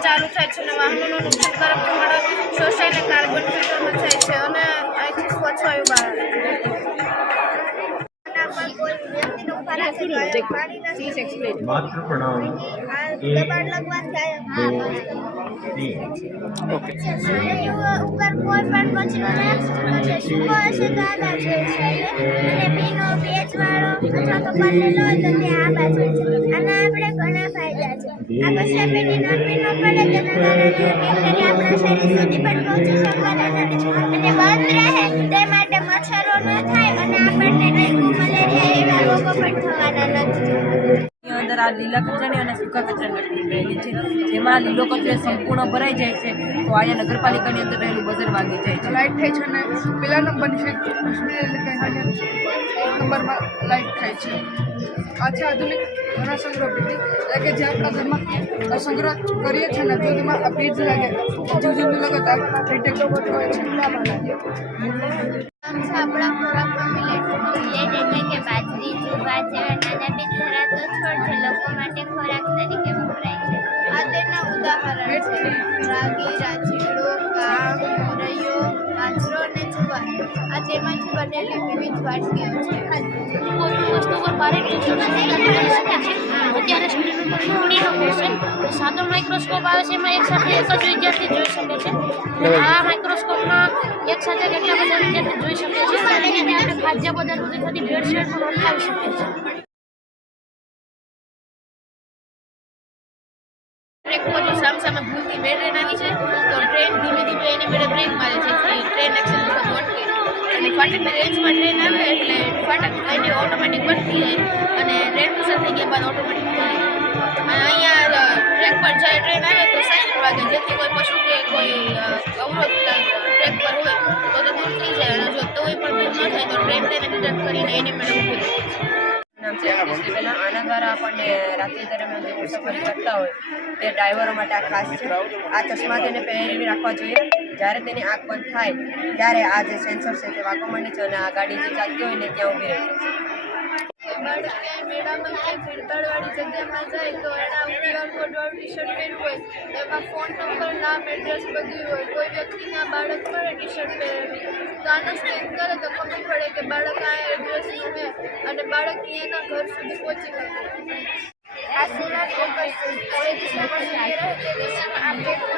ચાલુ થાય છે અને વાહનોનું નુકસાન તરફ ધુમાડો શોષાઈને કાર્બન ફિલ્ટરમાં થાય છે અને અહીંથી સ્વચ્છ વાયુ બહાર પાણીના ઓકે. આ બાજુ છે ઘણા ફાયદા છે આ કચરા પણ મચ્છરો ન થાય અને આપણને ડેન્ગ્યુ મલેરિયા એવા રોગો પણ થવાના નથી અંદર આ લીલા કચરાની અને સૂકા કચરાની રહેલી છે. જેમાં લીલો કચરો સંપૂર્ણ ભરાઈ જાય છે, તો અહીંયા નગરપાલિકાની અંદર રહેલું બજાર વાગી જાય છે. લાઇટ થાય છે અને પેલા નંબરની છે નંબરમાં લાઇટ થાય છે. આ છે આધુનિક ઘણા સંગ્રહ પેટી એટલે કે જે આપણા ઘરમાં સંગ્રહ કરીએ છીએ ને તો તેમાં આ પેજ લાગે, જુદી જુદી મિલેટ મિલેટ એટલે કે બાજરી જુવાર જેવા નાના બે ખોરાક છોડ છે, લોકો માટે ખોરાક તરીકે વપરાય છે. આ તેના ઉદાહરણ છે. રાગી, રાજીડો કામ મોરૈયો બાજરો અને જુવાર આ જેમાંથી બનેલી વિવિધ વાનગીઓ છે. વસ્તુ પર ભારે અત્યારે સ્ક્રીન ઉપર સાદો માઇક્રોસ્કોપ આવે છે, એમાં એક સાથે એક જ વિદ્યાર્થી જોઈ શકે છે. આ માઇક્રોસ્કોપમાં એક સાથે કેટલા બધા વિદ્યાર્થી જોઈ શકે છે અને આપણે ખાદ્ય પદાર્થોથી થતી ભેળસેળ પણ અટકાવી શકીએ છીએ બ્રેક પર સામસામે ભૂલથી બે ટ્રેન આવી છે. તો ટ્રેન ધીમે ધીમે એને મેળે બ્રેક મારે છે. અને ફાટકની રેન્જમાં ટ્રેન આવે એટલે ફાટક એની ઓટોમેટિક બંધ જાય. અને ટ્રેન પસાર થઈ ગયા બાદ ઓટોમેટિક અને અહીંયા ટ્રેક પર જાય ટ્રેન આવે તો સાઈન વાગે, જેથી કોઈ પશુ કે કોઈ અવરોધ ટ્રેક પર હોય, તો દૂર થઈ જાય. અને જો તોય પણ દૂર ન થાય તો ટ્રેન તેને ડિટેક્ટ કરીને એની મેળે આના દ્વારા આપણને રાત્રિ દરમિયાન જે મુસાફરી કરતા હોય, તે ડ્રાઈવરો માટે આ ખાસ છે. આ ચશ્મા તેને પહેરી રાખવા જોઈએ. જ્યારે તેની આંખ બંધ થાય, ત્યારે આ જે સેન્સર છે તે વાગવા માંડે છે અને આ ગાડી જે ચાલતી હોય ને, ત્યાં ઊભી રહે છે. બાળક ક્યાંય મેળામાં ક્યાંય ભીડભાડવાળી જગ્યામાં જાય તો એના ક્યુઆર કોડવાળું ટી શર્ટ પહેરવું હોય એમાં ફોન નંબર નામ એડ્રેસ બધું હોય. કોઈ વ્યક્તિના બાળક મળે ટી શર્ટ પહેરેલી તો આને સ્કેન કરે તો ખબર પડે કે બાળક આ એડ્રેસનું છે અને બાળક અહીંયાના ઘર સુધી પહોંચી શકે આ સોલાર ફોકસ જે દિશામાં સૂર્ય રહે તે દિશામાં આ પ્લેટ મળે છે અને સૂર્યની શક્તિનો આપણે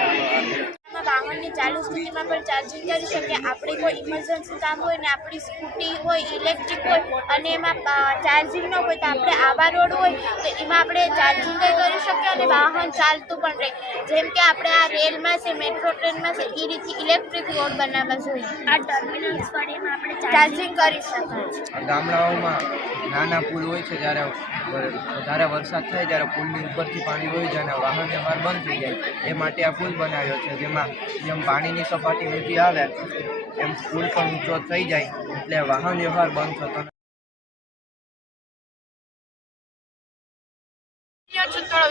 વાહનની ચાલુ સ્થિતિમાં પણ ચાર્જિંગ કરી શકીએ આપણે કોઈ ઇમરજન્સી કામ હોય ને આપણી સ્કૂટી હોય ઇલેક્ટ્રિક હોય અને એમાં ચાર્જિંગ ન હોય તો આપણે આવા રોડ હોય તો એમાં આપણે ચાર્જિંગ કરી શકીએ અને વાહન ચાલતું પણ રહે. જેમ કે આપણે આ રેલમાં છે મેટ્રો ટ્રેનમાં છે એ રીતે ઇલેક્ટ્રિક રોડ બનાવવા જોઈએ. આ ટર્મિનલ્સ પર એમાં આપણે ચાર્જિંગ કરી શકાય. ગામડાઓમાં નાના પુલ હોય છે જ્યારે વધારે વરસાદ થાય ત્યારે પુલની ઉપરથી પાણી વહી જાય અને વાહન વ્યવહાર બંધ થઈ જાય. એ માટે આ પુલ બનાવ્યો છે જેમાં જેમ પાણીની સપાટી ઊંચી આવે એમ પુલ પણ ઊંચો થઈ જાય એટલે વાહન વ્યવહાર બંધ થતો નથી.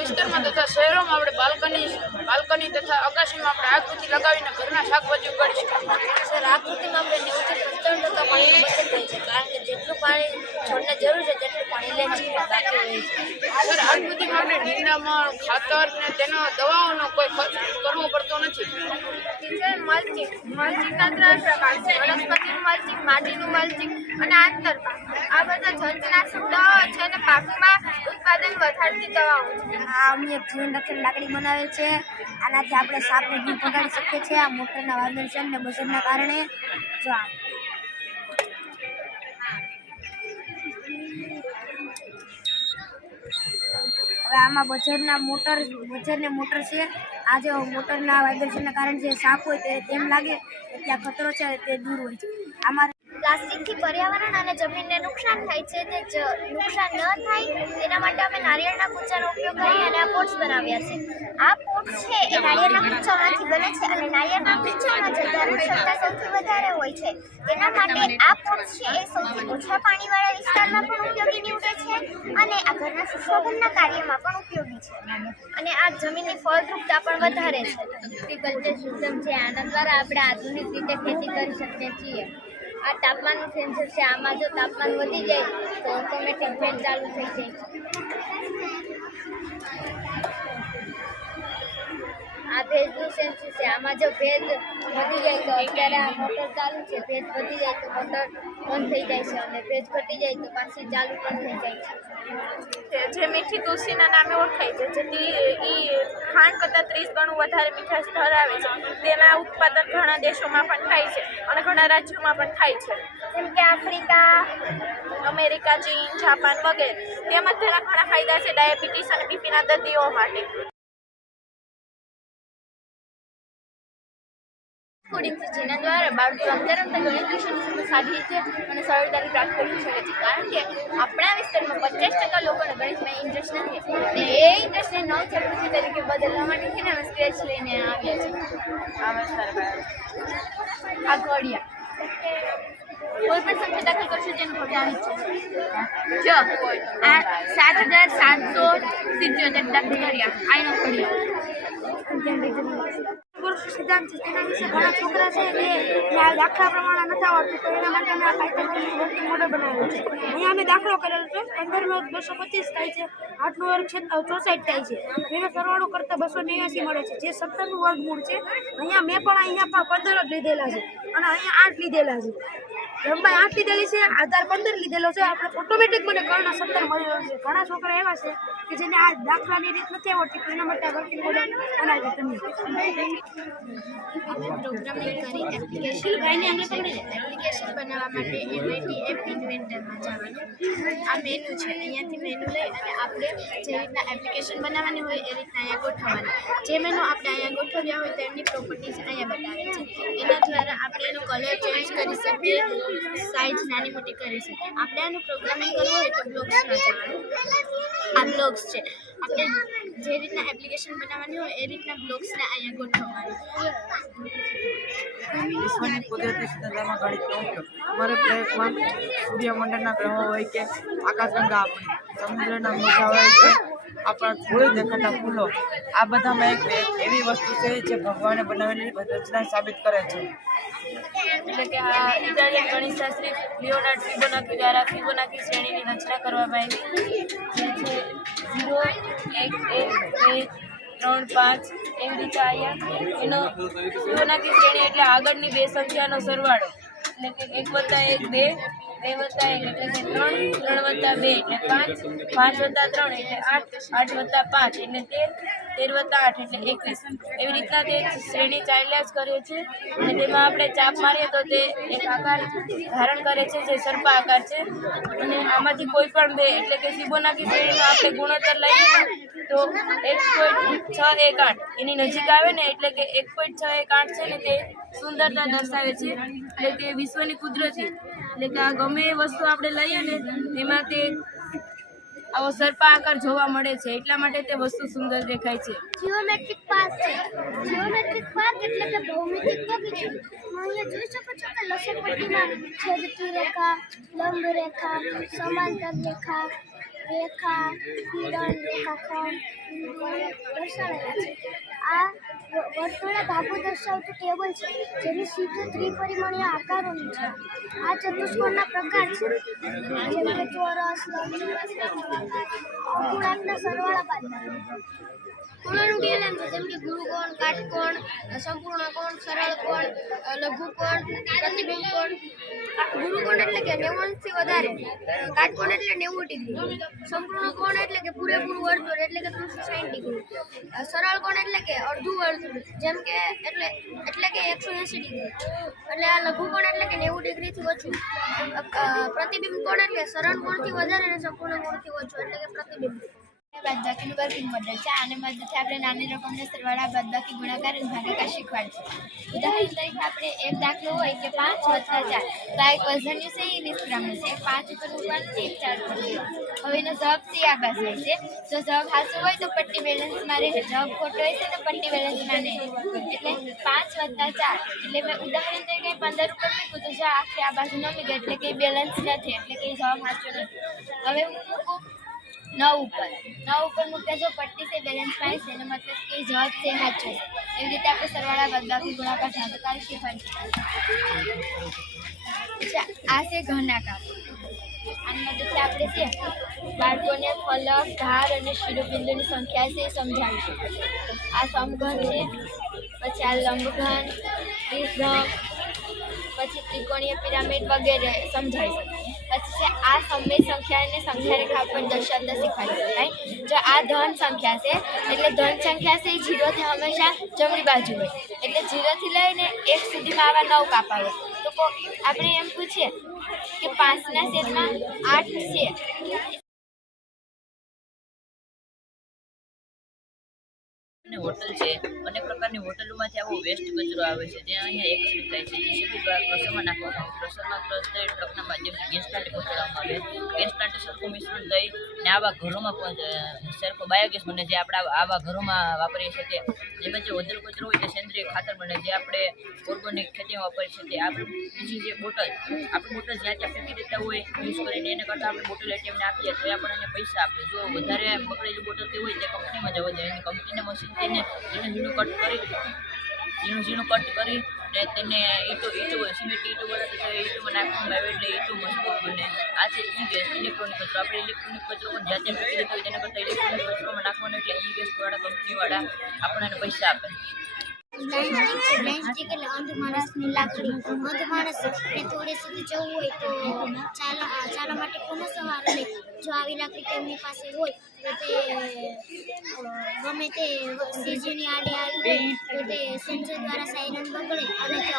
વિસ્તારમાં તથા શહેરોમાં આપણે બાલ્કની બાલ્કની તથા અગાશીમાં આપણે આકૃતિ લગાવીને ઘરના શાકભાજી ઉગાડી શકીએ સર આકૃતિમાં આપણે નેવુંથી પંચાવન ટકા પાણી બચત થાય છે કારણ કે જેટલું પાણી છોડને જરૂર છે સર આકૃતિમાં નિંદામણ તેનો દવાઓનો કોઈ ખર્ચ કરવો પડતો નથી મલ્ચિંગ મલ્ચિંગના ત્રણ વનસ્પતિનું મલ્ચિંગ માટીનું મલ્ચિંગ અને આંતરપાક આ બધા જંતુનાશક દવાઓ છે અને પાકમાં ઉત્પાદન વધારતી દવાઓ આ અમને એક જીવન લાકડી બનાવે છે આનાથી આપણે સાપને દૂર પગાડી શકીએ છીએ આ મોટરના વાદળ છે અને બજરના કારણે જો આમાં બજરના મોટર બજરને મોટર છે. આ જે મોટરના વાઇબ્રેશનના કારણે જે સાપ હોય તે તેમ લાગે. ત્યાં ખતરો છે તે દૂર હોય છે. આમાં પ્લાસ્ટિકથી પર્યાવરણ અને જમીનને નુકસાન થાય છે તે નુકસાન ન થાય તેના માટે અમે નારિયેળના કૂચાનો ઉપયોગ કરી અને આ પોટ્સ બનાવ્યા છે. આ પોટ્સ છે એ નારિયેળના કૂચામાંથી બને છે અને નારિયેળના કૂચામાં જલધારણ ક્ષમતા સૌથી વધારે હોય છે. તેના માટે આ પોટ્સ છે એ સૌથી ઓછા પાણીવાળા વિસ્તારમાં પણ ઉપયોગી નીવડે છે અને આ ઘરના સુશોભનના કાર્યમાં પણ ઉપયોગી છે. અને આ જમીનની ફળદ્રુપતા પણ વધારે છે. સિસ્ટમ છે, આના દ્વારા આપણે આધુનિક રીતે ખેતી કરી શકીએ છીએ. આ તાપમાનનું સેન્સર છે. આમાં જો તાપમાન વધી જાય, તો ઓટોમેટિક ફેન ચાલુ થઈ જાય. આ ભેજનું સેન્સિસ છે. આમાં જો ભેજ વધી જાય તો અત્યારે આ મોટર ચાલુ છે. ભેજ વધી જાય તો મોટર બંધ થઈ જાય છે અને ભેજ ઘટી જાય તો પાછી ચાલુ પણ થઈ જાય છે. જે મીઠી તુલસીના નામે ઓળખાય છે જેથી એ ખાંડ કરતાં ત્રીસ ગણું વધારે મીઠાશ ધરાવે છે. તેના ઉત્પાદન ઘણા દેશોમાં પણ થાય છે અને ઘણા રાજ્યોમાં પણ થાય છે. જેમ કે આફ્રિકા અમેરિકા ચીન જાપાન વગેરે. તેમજ તેના ઘણા ફાયદા છે ડાયાબિટીસ અને બીપીના દર્દીઓ માટે. કોડિંગ જેના દ્વારા બાળકો અત્યારે રમતા ગણિત વિષયની સારી રીતે અને સરળતાથી પ્રાપ્ત કરી શકે છે. કારણ કે આપણા વિસ્તારમાં પચાસ ટકા લોકોને ગણિતમાં ઇન્ટરેસ્ટ નથી અને એ ઇન્ટરેસ્ટને નવ ચક્રવૃત્તિ તરીકે બદલવા માટે છે ને અમે સ્ક્રેચ લઈને આવ્યા છે. આ ઘડિયા કોઈ પણ સંખ્યા દાખલ કરશે ઘડિયા આવી છે જો આ સાત હજાર સાતસો સિત્યોતેર દાખલ કર્યા આનો ઘડિયા ગુરુ સિદ્ધાંત છે, તેના વિશે ઘણા છોકરા છે તે દાખલા પ્રમાણે નથી આવડતું, તો એના માટે અમે આ વર્કિંગ મોડલ બનાવ્યો છે. અહીંયા અમે દાખલો કરેલો છે, પંદરમાં બસો પચીસ થાય છે આઠનું વર્ગ છે ચોસઠ થાય છે. એનો સરવાળો કરતાં બસો નેવ્યાસી મળે છે. જે સત્તરનું વર્ગમૂળ છે, અહીંયા મેં પણ અહીંયા પણ પંદર જ લીધેલા છે અને અહીંયા આઠ લીધેલા છે. લંબાઈ આઠ લીધેલી છે, આધાર પંદર લીધેલો છે. આપણે ઓટોમેટિક મને કર્ણ સત્તર મળેલો છે. ઘણા છોકરા એવા છે કે જેને આ દાખલાની રીત નથી આવડતી, તો એના માટે આ વર્કિંગ મોડલ બનાવી તમે એપ્લિકેશન બનાવવા માટે એમઆઈટી એપ ઇન્વેન્ટરમાં જવાનું. આ મેનુ છે. અહીંયાથી મેનુ લઈ અને આપણે જે રીતના એપ્લિકેશન બનાવવાની હોય એ રીતના અહીંયા ગોઠવવાની. જે મેનુ આપણે અહીંયા ગોઠવ્યા હોય તેમની પ્રોપર્ટીઝ અહીંયા બતાવે છે એના દ્વારા આપણે એનો કલર ચેન્જ કરી શકીએ સાઇઝ નાની મોટી કરી શકીએ. આપણે આનું પ્રોગ્રામિંગ કરવું હોય તો બ્લોગ્સમાં આ બ્લોગ્સ છે. આપણે જે રીતના એપ્લિકેશન બનાવવાની હોય, એ રીતના બ્લોગ્સને અહીંયા ગોઠવવાનું. કુદરતી સુંદરતામાં ગણિતનો અમારે ગ્રહો હોય કે આકાશગંગા આપણી. સમુદ્રના મોજા હોય કે આપણા થોડી દેખાતા ફૂલો. આ બધામાં એક એવી વસ્તુ છે જે ભગવાને બનાવેલી રચના સાબિત કરે છે. એટલે કે આ ઇટાલિયન ગણિતશાસ્ત્રી લિયોનાર્ડ ફિબોનાકી દ્વારા ફિબોનાકી શ્રેણીની રચના કરવામાં આવી. જે છે ઝીરો, એક એક, બે, ત્રણ, પાંચ એવી રીતે આવ્યા એનો ફિબોનાકી શ્રેણી એટલે આગળની બે સંખ્યાનો સરવાળો. એટલે કે એક વત્તા એક, બે બે વત્તા એક એટલે કે ત્રણ ત્રણ વત્તા બે એટલે પાંચ પાંચ વત્તા ત્રણ એટલે આઠ આઠ વત્તા પાંચ એટલે તેર તેર વત્તા આઠ એટલે એકવીસ. એવી રીતના તે શ્રેણી ચાલ્યા જ કરે છે. અને તેમાં આપણે ચાપ મારીએ તો તે એક આકાર ધારણ કરે છે, જે સર્પા આકાર છે. અને આમાંથી કોઈ પણ બે એટલે કે શિબોનાકી શ્રેણીનો આપણે ગુણોત્તર લઈએ તો એક પોઈન્ટ છ એક આઠ. એની નજીક આવે ને એટલે કે એક પોઈન્ટ છ એક આઠ છે ને તે સુંદરતા દર્શાવે છે. એટલે કે વિશ્વની કુદરતી એટલે કે આ ગમે એ વસ્તુ આપણે લઈએ ને, એમાં તે આવો સર્પા આકાર જોવા મળે છે. એટલા માટે તે વસ્તુ સુંદર દેખાય છે. જીઓમેટ્રિક પાર્ક છે. જીઓમેટ્રિક પાર્ક એટલે કે ભૌમિતિક બગીચો. અહીંયા જોઈ શકો છો કે લસણપટ્ટીમાં છેદતી રેખા લંબ રેખા, સમાંતર રેખા રેખા કિરણ રેખાખંડ દર્શાવેલા છે. આ વ- વર્તુળે ભાગો દર્શાવતું ટેબલ છે જેની સીધું ત્રિપરિમાણીય આકારોનું છે આ ચતુષ્કોણના પ્રકાર છે જેમ કે ચોરસ લંબચોરસ અપૂર્ણાંકના સરવાળા બાદ કોણનું છે જેમ કે ગુરુકોણ કાટકોણ સંપૂર્ણ કોણ સરળ કોણ અ, લઘુ કોણ પ્રતિબિંબ કોણ. ગુરુકોણ એટલે કે નેવુંથી વધારે. કાટકોણ એટલે નેવું ડિગ્રી. સંપૂર્ણ કોણ એટલે કે પૂરેપૂરું વર્તુળ એટલે કે ત્રણસો સાઠ ડિગ્રી. સરળ કોણ એટલે કે અડધું વર્તુળ. જેમ કે એટલે એટલે કે એકસો એંસી ડિગ્રી. એટલે આ લઘુ કોણ એટલે કે નેવું ડિગ્રીથી ઓછું. પ્રતિબિંબ કોણ એટલે સરળ કોણથી વધારે અને સંપૂર્ણ કોણથી ઓછું એટલે કે પ્રતિબિંબ. બાદબાકીનું વર્કિંગ મોડેલ છે. આને મદદથી આપણે નાની રકમને સરવાળા, બાદબાકી, ગુણાકાર અને ભાગાકાર શીખવાડશે. ઉદાહરણ તરીકે આપણે એક દાખલો હોય કે પાંચ વત્તા ચાર. તો આ એક વજન્યું છે એ નિષ્ક્રમણ છે. પાંચ ઉપર મૂકવાનું એક ચાર ઉપર હવે એનો જવાબ સી આ બાજુ છે. જો જવાબ સાચો હોય તો પટ્ટી બેલેન્સમાં રહે જવાબ ખોટો હોય છે તો પટ્ટી બેલેન્સમાં નહીં એટલે પાંચ વત્તા ચાર. એટલે મેં ઉદાહરણ તરીકે પંદર ઉપર મૂક્યું તો જો આખી આ બાજુ ન મૂકે એટલે કે બેલેન્સ નથી, એટલે કે જવાબ સાચો નથી. હવે હું મૂકું નવ ઉપર. નવ ઉપર મૂકતા જો, પટ્ટી છે બેલેન્સ પાઇસ એનો મતલબ કે જવાબ છે સાચો છે. એવી રીતે આપણે સરવાળા બાદબાકી ગુણાકાર ભાગાકાર શીખવાની અચ્છા, આ છે ઘનાકાર આની મદદથી આપણે છે, બાળકોને ફલક ધાર અને શિરોબિંદુની સંખ્યા છે એ સમજાવીશું આ સમઘન છે, પછી આ લંબઘન વિષમ પછી ત્રિકોણીય પિરામિડ વગેરે સમજાવી શકાય પછી છે, આ સમય સંખ્યાને સંખ્યા રેખા પર દર્શાવતા શીખવાડી શકાય. જો આ ધન સંખ્યા છે, એટલે ધન સંખ્યા છે, એ જીરોથી હંમેશા જમણી બાજુ હોય. એટલે જીરોથી લઈને એક સુધીમાં આવા નવ કાપા હોય. તો આપણે એમ પૂછીએ કે પાંચના સેટમાં આઠ છે અને હોટલ છે, અનેક પ્રકારની હોટલોમાંથી આવો વેસ્ટ કચરો આવે છે, જે અહીંયા એકત્રિત થાય છે જેસીબી દ્વારા ક્રશરમાં નાખવામાં આવે રસોમાં થઈ ટ્રકના માધ્યમથી ગેસ પ્લાન્ટ પહોંચાડવામાં આવે ગેસ પ્લાન્ટ સરખું મિશ્રણ થઈ ને આવા ઘરોમાં પણ સરખો બાયોગેસ બને જે આપણે આવા- ઘરોમાં વાપરીએ છીએ જેમાં જે વધેલો કચરો હોય તે સેન્દ્રિય ખાતર બને જે આપણે ઓર્ગોનિક ખેતીમાં વાપરીએ છીએ આપણે બીજી જે બોટલ, આપણી બોટલ જ્યાં ત્યાં ફેંકી દેતા હોય યુઝ કરીને એને કરતાં આપણે બોટલ એટીએમને આપીએ, તો એ આપણને પૈસા આપે. જો વધારે પકડેલી બોટલ તે હોય, તે કંપનીમાં જવા જાય એની કંપનીને મશીનથી એને ઝીણું ઝીણું કટ કરી ઝીણું ઝીણું કટ કરી ને તેને ઈટું ઈટું સિમેન્ટ ઈટું બનાવતી ઈટુંમાં નાખવામાં આવે એટલે ઈટું મજબૂત બને. આ છે ઈ ગેસ ઇલેક્ટ્રોનિક કચરો. આપણે ઇલેક્ટ્રોનિક કચરો પણ જ્યાં ત્યાં ફેંકી દેતા તેના કરતાં ઇલેક્ટ્રોનિક કચરોમાં નાખવાનો એટલે ઈ ગેસવાળા કંપનીવાળા આપણને પૈસા આપે. છે બ્રેન્ચિંગ અંધ માણસની લાકડી અંધ માણસ ને થોડે સુધી જવું હોય તો ચાલા ચાલા માટે કોનો સહારો લે જો આવી લાકડી તેમની પાસે હોય તો તે ગમે તે સીજીની આડે આવી તો તે સેન્સર દ્વારા સાયરન બગડે અને તે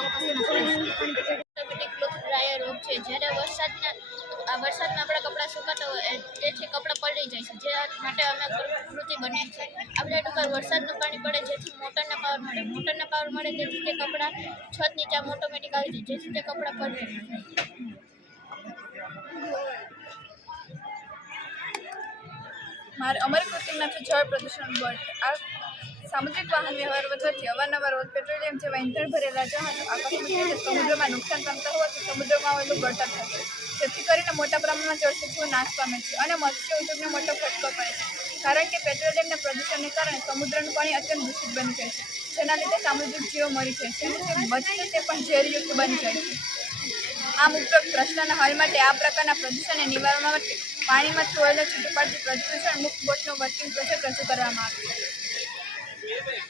છે જ્યારે વરસાદના આ વરસાદમાં આપણા કપડાં સુકાતા હોય તેથી કપડાં પલળી જાય છે. જે માટે અમે કૃતિ બને છે. આપણે ટૂંકા વરસાદનું પાણી પડે જેથી મોટરના પાવર મળે. મોટરના પાવર મળે તેથી તે કપડાં છત નીચે આમ ઓટોમેટિક આવી જાય. જેથી તે કપડાં પલળે મારે અમારી કૃતિમાંથી જળ પ્રદૂષણ બળ. આ સામુદ્રિક વાહન વ્યવહાર વધવાથી અવારનવાર પેટ્રોલિયમ જેવા ઇંધણ ભરેલા જહાજો આકસ્મિક રીતે સમુદ્રમાં નુકસાન પામતા હોવાથી સમુદ્રમાં આવેલું થાય થશે જેથી કરીને મોટા પ્રમાણમાં જળસજીવો નાશ પામે છે અને મત્સ્ય ઉદ્યોગને મોટો ફટકો પડે છે. કારણ કે પેટ્રોલિયમના પ્રદૂષણને કારણે સમુદ્રનું પાણી અત્યંત દૂષિત બની જાય છે. જેના લીધે સામુદ્રિક જીવો મરી જાય છે અને બચશે તે પણ ઝેરયુક્ત બની જાય છે. આમ ઉપરોક્ત પ્રશ્નના હલ માટે આ પ્રકારના પ્રદૂષણને નિવારવા માટે પાણીમાં સોયલો છૂટું પાડતી પ્રદૂષણ મુક્ત બોટનું વર્કિંગ પ્રોજેક્ટ રજૂ કરવામાં મટકા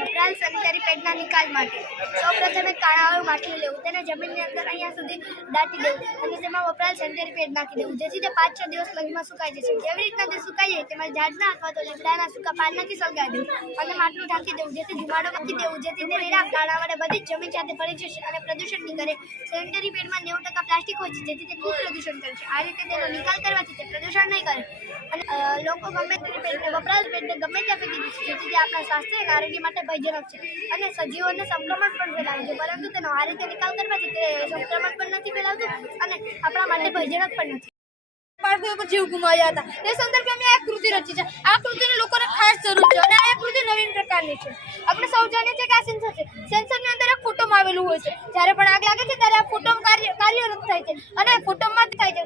વપરાયેલ સેનિટરી પેડના નિકાલ માટે. સૌપ્રથમ એક કાળાવાળું માટલું લેવું. તેને જમીનની અંદર અહીંયા સુધી દાટી દેવું. અને તેમાં વપરાયેલ સેનિટરી પેડ નાખી દેવું. જેથી તે પાંચ છ દિવસ લગીમાં સુકાઈ જશે. જેવી રીતના તે સુકાઈ જાય તેમાં ઝાડના અથવા તો લીમડાના સૂકા પાન નાખી સળગાવી દેવું. અને માટલું ઢાંકી દેવું. જેથી ધુમાડો નાખી દેવું. જેથી તે રેડા કાળા વડે બધી જ જમીન સાથે ભરી જશે અને પ્રદૂષણ નહીં કરે. સેનિટરી પેડમાં નેવું ટકા પ્લાસ્ટિક હોય છે. જેથી તે ખૂબ પ્રદૂષણ કરે છે. આ રીતે તેનો નિકાલ કરવાથી તે પ્રદૂષણ નહીં કરે. અને લોકો ગમે તે પેડને વપરાયેલ પેડને ગમે ત્યાં ફેંકી દે છે. જેથી તે આપણા સ્વાસ્થ્ય અને આરોગ્ય માટે ભયજનક છે. અને સજીવોને સંક્રમણ પણ ફેલાવે છે. પરંતુ તેનો આ રીતે નિકાલ કરવાથી તે સંક્રમણ પણ નથી ફેલાવતું અને આપણા માટે ભયજનક પણ નથી. બાળકો પર જીવ ગુમાવ્યા હતા તે સંદર્ભે આ કૃતિ રચી છે. આ કૃતિને લોકોને ખાસ જરૂર છે અને આ કૃતિ નવીન છે. આપણે સૌ જાણીએ છીએ આ સેન્સર છે. સેન્સરની અંદર એક ફોટોમ આવેલું હોય છે. જ્યારે પણ આગ લાગે છે, ત્યારે આ ફોટો કાર્ય કાર્યરત થાય છે. અને ફોટોમાં થાય છે.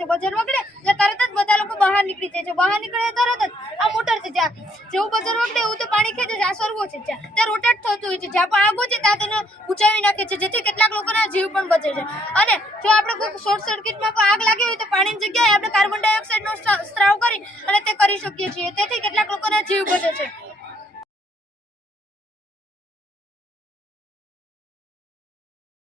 છે, બજાર વગડે એટલે તરત જ બધા લોકો બહાર નીકળી જાય છે. બહાર નીકળે તરત જ આ મોટર છે, જ્યાં જેવું બજાર વગડે, એવું તો પાણી ખેંચે છે, આ સર્વો છે, જ્યાં. ત્યાં રોટેટ થતું હોય છે. જ્યાં પણ આગો છે, ત્યાં તેને ઉંચાવી નાખે છે, જેથી કેટલાક લોકોના જીવ પણ બચે છે. અને જો આપણે કોઈ શોર્ટ સર્કિટમાં પણ આગ લાગી હોય તો પાણીની જગ્યાએ આપણે કાર્બન ડાયોક્સાઇડનો સ્ત્રાવ કરી અને તે કરી શકીએ છીએ. તેથી કેટલાક લોકોના જીવ બચે છે.